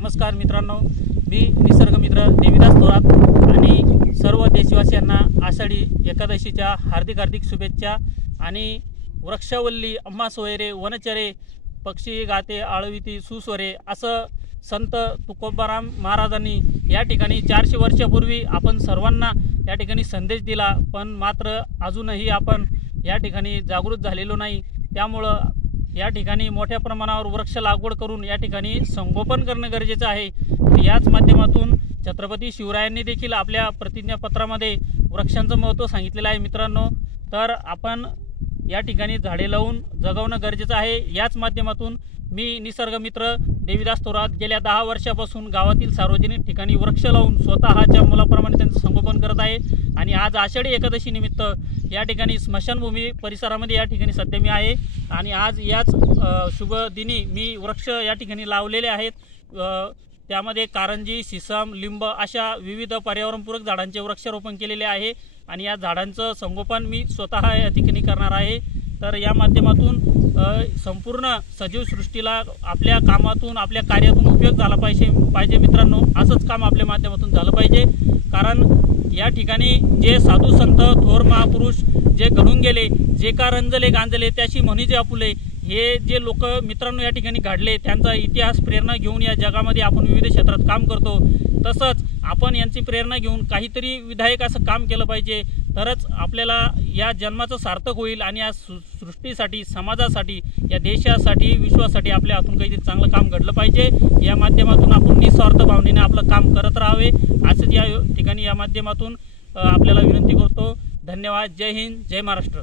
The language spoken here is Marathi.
नमस्कार मित्रांनो, मी निसर्ग मित्र देविदास थोरात आणि सर्व देशवासियांना आषाढी एकादशीच्या हार्दिक शुभेच्छा। आणि वृक्षवल्ली अम्मा सोयरे वनचरे पक्षी गाते आळविती सुस्वरे असं संत तुकोबाराम महाराजांनी या ठिकाणी 400 वर्षापूर्वी आपण सर्वांना या ठिकाणी संदेश दिला, पण मात्र अजूनही आपण या ठिकाणी जागृत झालेलो नाही। त्यामुळे या ठिकाणी मोठ्या प्रमाणावर वृक्ष लागवड करून या ठिकाणी संगोपन करणं गरजेचं आहे। याच माध्यमातून छत्रपती शिवरायांनी देखील आपल्या प्रतिज्ञापत्रामध्ये वृक्षांचं महत्त्व सांगितलेलं आहे मित्रांनो। तर आपण या ठिकाणी झाडे लावून जगवणं गरजेचं आहे। याच माध्यमातून मी निसर्ग मित्र देविदास थोरात गेल्या 10 वर्षापासून गावातील सार्वजनिक ठिकाणी वृक्ष लावून स्वतःच्या मुलाप्रमाणे त्यांचं संगोपन करत आहे। आणि आज आषाढी एकादशी निमित्त या ठिकाणी स्मशानभूमी परिसरामध्ये या ठिकाणी सध्या मी आहे आणि आज याच शुभ दिनी मी वृक्ष या ठिकाणी लावलेले आहेत। त्यामध्ये कारंजी, सिसम, लिंब अशा विविध पर्यावरणपूरक झाडांचे वृक्षारोपण केलेले आहे आणि या झाडांचं संगोपन मी स्वतः या ठिकाणी करणार आहे। तर या माध्यमातून संपूर्ण सजीव सृष्टीला आपल्या कामातून आपल्या कार्यातून उपयोग झाला पाहिजे मित्रांनो। असंच काम आपल्या माध्यमातून झालं पाहिजे, कारण या ठिकाणी जे साधू संत थोर महापुरुष जे घडून गेले, जे का रंजले गांजले त्याशी म्हणी जे आपुले, हे जे लोक मित्रांनो या ठिकाणी घडले, त्यांचा इतिहास प्रेरणा घेऊन या जगामध्ये आपण विविध क्षेत्रात काम करतो। तसंच आपण यांची प्रेरणा घेऊन काहीतरी विधायक असं काम केलं पाहिजे, तरच आपल्याला या जन्माचं सार्थक होईल आणि या सृष्टीसाठी, समाजासाठी, या देशासाठी, विश्वासाठी आपल्या हातून काहीतरी चांगलं काम घडलं पाहिजे। या माध्यमातून आपण निस्वार्थ भावनेने आपलं काम करत राहावे असंच या ठिकाणी या माध्यमातून आपल्याला विनंती करतो। धन्यवाद। जय हिंद, जय महाराष्ट्र।